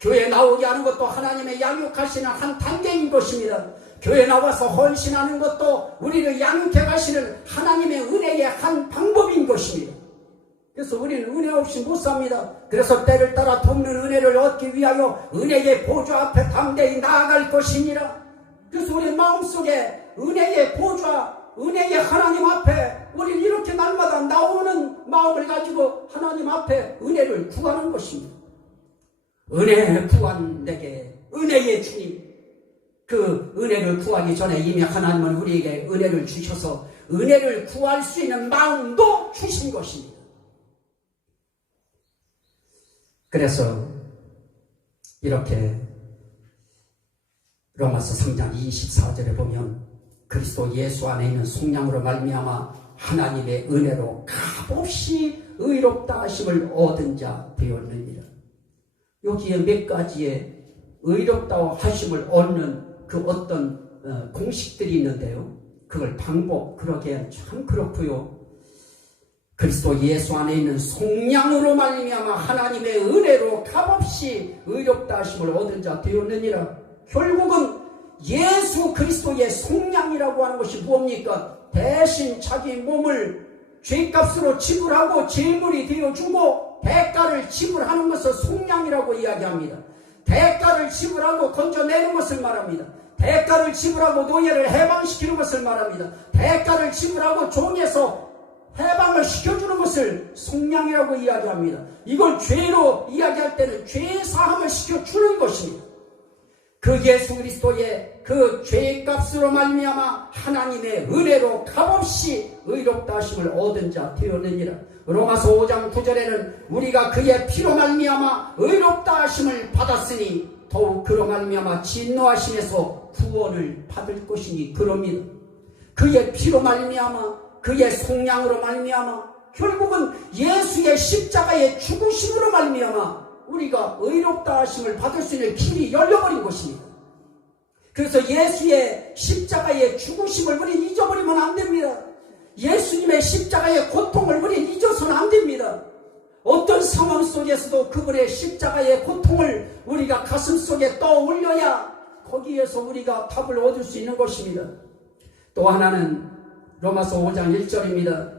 교회 나오게 하는 것도 하나님의 양육하시는 한 단계인 것입니다. 교회 나와서 헌신하는 것도 우리를 양육해 가시는 하나님의 은혜의 한 방법인 것입니다. 그래서 우리는 은혜 없이 못 삽니다. 그래서 때를 따라 돕는 은혜를 얻기 위하여 은혜의 보좌 앞에 담대히 나아갈 것이니라. 그래서 우리 마음속에 은혜의 보좌, 은혜의 하나님 앞에 우리는 이렇게 날마다 나오는 마음을 가지고 하나님 앞에 은혜를 구하는 것입니다. 은혜 구한 내게 은혜의 주님, 그 은혜를 구하기 전에 이미 하나님은 우리에게 은혜를 주셔서 은혜를 구할 수 있는 마음도 주신 것입니다. 그래서 이렇게 로마서 3장 24절에 보면 그리스도 예수 안에 있는 속량으로 말미암아 하나님의 은혜로 값없이 의롭다 하심을 얻은 자 되었느니라. 여기에 몇 가지의 의롭다 하심을 얻는 그 어떤 공식들이 있는데요. 그걸 그러게 참 그렇고요. 그리스도 예수 안에 있는 속량으로 말미암아 하나님의 은혜로 값없이 의롭다 하심을 얻은 자 되었느니라. 결국은 예수 그리스도의 속량이라고 하는 것이 무엇입니까? 대신 자기 몸을 죄값으로 지불하고 제물이 되어주고 대가를 지불하는 것을 속량이라고 이야기합니다. 대가를 지불하고 건져내는 것을 말합니다. 대가를 지불하고 노예를 해방시키는 것을 말합니다. 대가를 지불하고 종에서 해방을 시켜주는 것을 속량이라고 이야기합니다. 이걸 죄로 이야기할 때는 죄사함을 시켜주는 것입니다. 그 예수 그리스도의 그 죄값으로 말미암아 하나님의 은혜로 값없이 의롭다 하심을 얻은 자 되었느니라. 로마서 5장 9절에는 우리가 그의 피로 말미암아 의롭다 하심을 받았으니 더욱 그로 말미암아 진노하심에서 구원을 받을 것이니 그럽니다. 그의 피로 말미암아 그의 속량으로 말미암아 결국은 예수의 십자가의 죽으심으로 말미암아 우리가 의롭다 하심을 받을 수 있는 길이 열려버린 것입니다. 그래서 예수의 십자가의 죽으심을 우리는 잊어버리면 안 됩니다. 예수님의 십자가의 고통을 우리는 잊어서는 안 됩니다. 어떤 상황 속에서도 그분의 십자가의 고통을 우리가 가슴속에 떠올려야 거기에서 우리가 답을 얻을 수 있는 것입니다. 또 하나는 로마서 5장 1절입니다.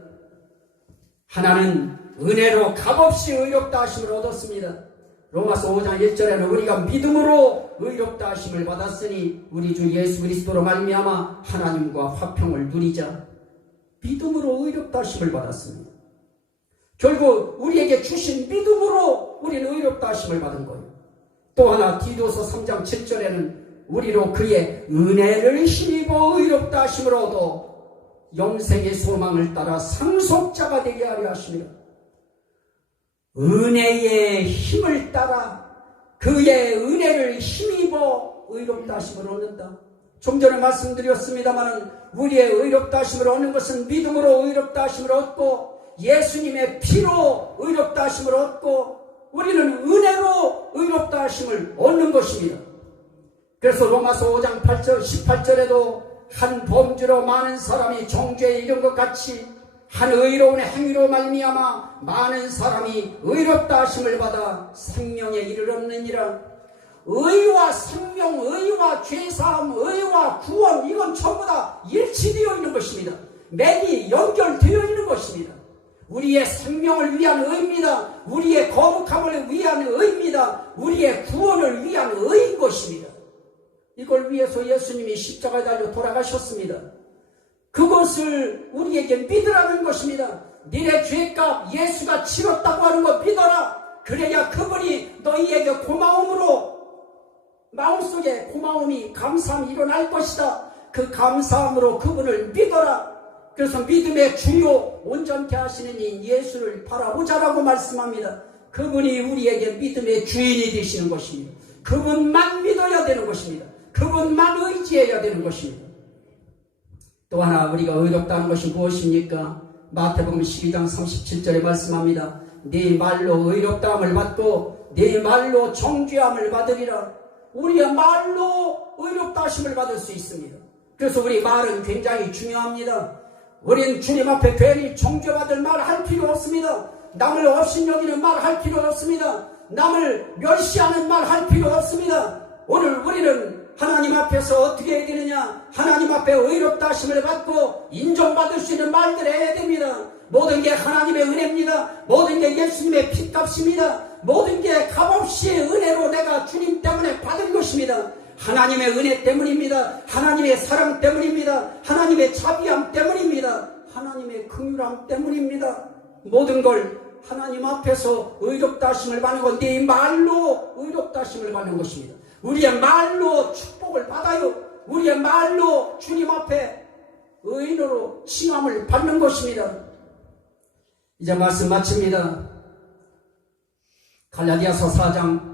하나는 은혜로 값없이 의롭다 하심을 얻었습니다. 로마서 5장 1절에는 우리가 믿음으로 의롭다 하심을 받았으니 우리 주 예수 그리스도로 말미암아 하나님과 화평을 누리자. 믿음으로 의롭다 하심을 받았습니다. 결국 우리에게 주신 믿음으로 우리는 의롭다 하심을 받은 거예요. 또 하나 디도서 3장 7절에는 우리로 그의 은혜를 힘입어 의롭다 하심을 얻어 영생의 소망을 따라 상속자가 되게 하려 하시며, 은혜의 힘을 따라 그의 은혜를 힘입어 의롭다 하심을 얻는다. 좀 전에 말씀드렸습니다만 우리의 의롭다 하심을 얻는 것은 믿음으로 의롭다 하심을 얻고 예수님의 피로 의롭다 하심을 얻고 우리는 은혜로 의롭다 하심을 얻는 것입니다. 그래서 로마서 5장 8절 18절에도 한 범죄로 많은 사람이 정죄에 이른 것 같이 한 의로운 행위로 말미암아 많은 사람이 의롭다 하심을 받아 생명에 이르렀느니라. 의와 생명, 의와 죄사함, 의와 구원, 이건 전부 다 일치되어 있는 것입니다. 맥이 연결되어 있는 것입니다. 우리의 생명을 위한 의입니다. 우리의 거룩함을 위한 의입니다. 우리의 구원을 위한 의인 것입니다. 이걸 위해서 예수님이 십자가에 달려 돌아가셨습니다. 그것을 우리에게 믿으라는 것입니다. 니네 죄값 예수가 치렀다고 하는 거 믿어라. 그래야 그분이 너희에게 고마움으로, 마음속에 고마움이, 감사함이 일어날 것이다. 그 감사함으로 그분을 믿어라. 그래서 믿음의 주요 온전케 하시는 이 예수를 바라보자라고 말씀합니다. 그분이 우리에게 믿음의 주인이 되시는 것입니다. 그분만 믿어야 되는 것입니다. 그분만 의지해야 되는 것입니다. 또 하나 우리가 의롭다는 것이 무엇입니까? 마태복음 12장 37절에 말씀합니다. 네 말로 의롭다함을 받고 네 말로 정죄함을 받으리라. 우리의 말로 의롭다 하심을 받을 수 있습니다. 그래서 우리 말은 굉장히 중요합니다. 우린 주님 앞에 괜히 정죄받을 말 할 필요 없습니다. 남을 업신여기는 말 할 필요 없습니다. 남을 멸시하는 말 할 필요 없습니다. 오늘 우리는 하나님 앞에서 어떻게 해야 되느냐? 하나님 앞에 의롭다 하심을 받고 인정받을 수 있는 말들 해야 됩니다. 모든 게 하나님의 은혜입니다. 모든 게 예수님의 핏값입니다. 모든 게 값없이 은혜로 내가 주님 때문에 받은 것입니다. 하나님의 은혜 때문입니다. 하나님의 사랑 때문입니다. 하나님의 자비함 때문입니다. 하나님의 긍휼함 때문입니다. 모든 걸 하나님 앞에서 의롭다 하심을 받는 건 네 말로 의롭다 하심을 받는 것입니다. 우리의 말로 축복을 받아요. 우리의 말로 주님 앞에 의인으로 칭함을 받는 것입니다. 이제 말씀 마칩니다. 갈라디아서 4장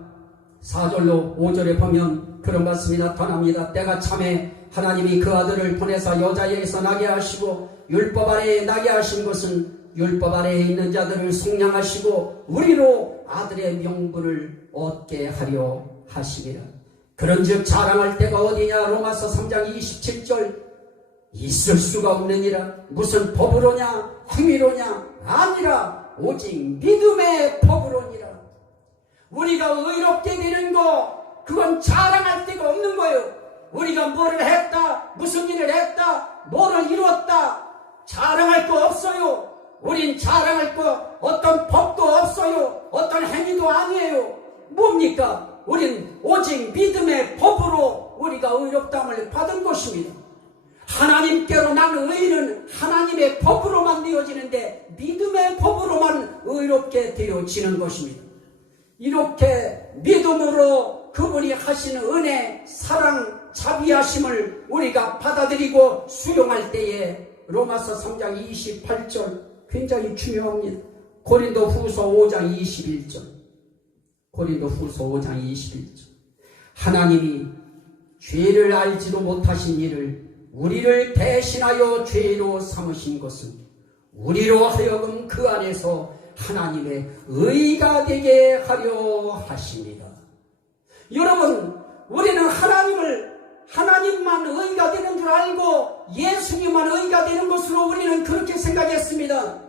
4절로 5절에 보면 그런 말씀이 나타납니다. 때가 참에 하나님이 그 아들을 보내사 여자에게서 나게 하시고 율법 아래에 나게 하신 것은 율법 아래에 있는 자들을 속량하시고 우리로 아들의 명분을 얻게 하려 하시니라. 그런즉 자랑할 때가 어디냐? 로마서 3장 27절 있을 수가 없느니라. 무슨 법으로냐? 행위로냐? 아니라 오직 믿음의 법으로니라. 우리가 의롭게 되는 거 그건 자랑할 데가 없는 거예요. 우리가 뭐를 했다, 무슨 일을 했다, 뭐를 이루었다 자랑할 거 없어요. 우린 자랑할 거 어떤 법도 없어요. 어떤 행위도 아니에요. 뭡니까? 우린 오직 믿음의 법으로 우리가 의롭다함을 받은 것입니다. 하나님께로 나는 의는 하나님의 법으로만 되어지는데 믿음의 법으로만 의롭게 되어지는 것입니다. 이렇게 믿음으로 그분이 하시는 은혜, 사랑, 자비하심을 우리가 받아들이고 수용할 때에 로마서 3장 28절 굉장히 중요합니다. 고린도 후서 5장 21절 고린도 후서 5장 21절 하나님이 죄를 알지도 못하신 이를 우리를 대신하여 죄로 삼으신 것은 우리로 하여금 그 안에서 하나님의 의가 되게 하려 하십니다. 여러분, 우리는 하나님만 의가 되는 줄 알고 예수님만 의가 되는 것으로 우리는 그렇게 생각했습니다.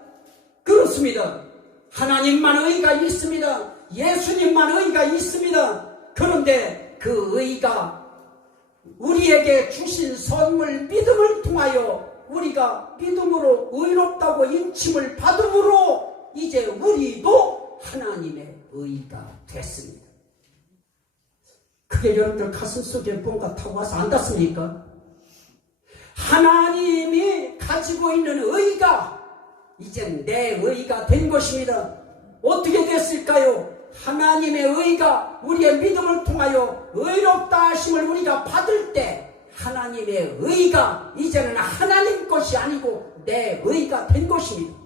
그렇습니다. 하나님만 의가 있습니다. 예수님만 의가 있습니다. 그런데 그 의가 우리에게 주신 선물 믿음을 통하여 우리가 믿음으로 의롭다고 인침을 받음으로 이제 우리도 하나님의 의가 됐습니다. 그게 여러분들 가슴속에 뭔가 타고 와서 안 닿습니까? 하나님이 가지고 있는 의가 이제 내 의가 된 것입니다. 어떻게 됐을까요? 하나님의 의가 우리의 믿음을 통하여 의롭다 하심을 우리가 받을 때 하나님의 의가 이제는 하나님 것이 아니고 내 의가 된 것입니다.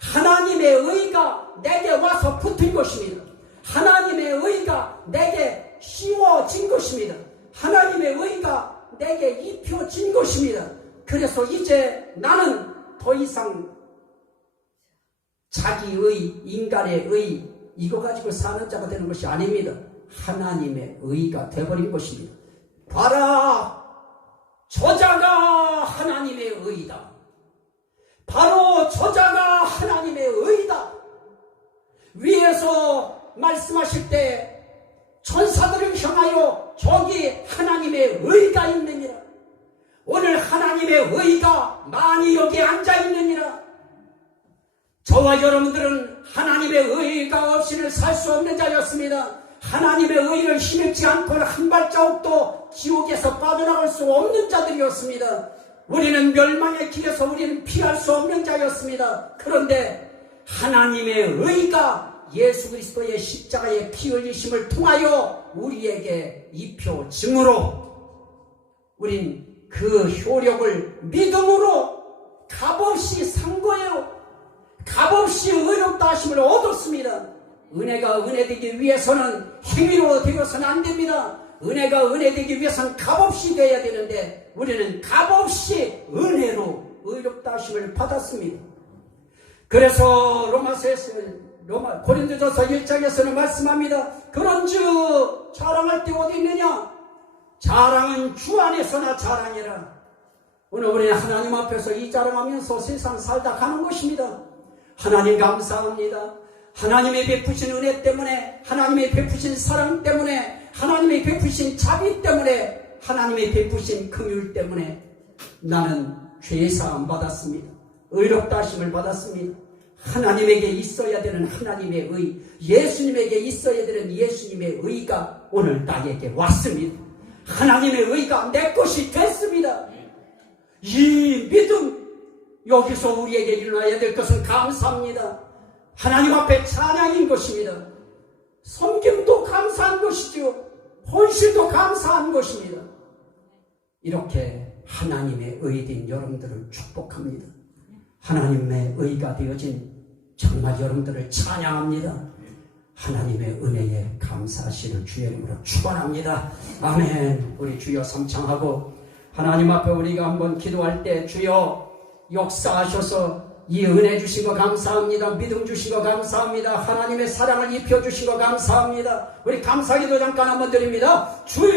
하나님의 의가 내게 와서 붙은 것입니다. 하나님의 의가 내게 씌워진 것입니다. 하나님의 의가 내게 입혀진 것입니다. 그래서 이제 나는 더 이상 자기의, 인간의 의, 이거 가지고 사는 자가 되는 것이 아닙니다. 하나님의 의가 되어버린 것입니다. 봐라! 저자가 하나님의 의다. 바로 저자가 하나님의 의다. 위에서 말씀하실 때 천사들을 향하여 저기 하나님의 의가 있느니라. 오늘 하나님의 의가 많이 여기 앉아있느니라. 저와 여러분들은 하나님의 의가 없이는 살 수 없는 자였습니다. 하나님의 의를 힘입지 않고는 한 발자국도 지옥에서 빠져나갈 수 없는 자들이었습니다. 우리는 멸망의 길에서 우리는 피할 수 없는 자였습니다. 그런데 하나님의 의가 예수 그리스도의 십자가의 피 흘리심을 통하여 우리에게 입혀짐으로 우린 그 효력을 믿음으로 값없이 산 거예요. 값없이 의롭다 하심을 얻었습니다. 은혜가 은혜되기 위해서는 행위로 되어서는 안 됩니다. 은혜가 은혜되기 위해서는 값없이 돼야 되는데 우리는 값없이 은혜로 의롭다 하심을 받았습니다. 그래서 고린도전서 1장에서는 말씀합니다. 그런즉 자랑할 때 어디 있느냐? 자랑은 주 안에서나 자랑이라. 오늘 우리는 하나님 앞에서 이 자랑하면서 세상 살다 가는 것입니다. 하나님 감사합니다. 하나님의 베푸신 은혜 때문에, 하나님의 베푸신 사랑 때문에, 하나님의 베푸신 자비 때문에, 하나님의 베푸신 긍휼 때문에 나는 죄사함 받았습니다. 의롭다 하심을 받았습니다. 하나님에게 있어야 되는 하나님의 의, 예수님에게 있어야 되는 예수님의 의가 오늘 나에게 왔습니다. 하나님의 의가 내 것이 됐습니다. 이 믿음, 여기서 우리에게 일어나야 될 것은 감사합니다. 하나님 앞에 찬양인 것입니다. 섬김도 감사한 것이죠. 헌신도 감사한 것입니다. 이렇게 하나님의 의된 여러분들을 축복합니다. 하나님의 의가 되어진 정말 여러분들을 찬양합니다. 하나님의 은혜에 감사하시를 주의 이름으로 축원합니다. 아멘. 우리 주여 삼창하고 하나님 앞에 우리가 한번 기도할 때 주여 역사하셔서 이 은혜 주신 거 감사합니다. 믿음 주신 거 감사합니다. 하나님의 사랑을 입혀주신 거 감사합니다. 우리 감사기도 잠깐 한번 드립니다. 주여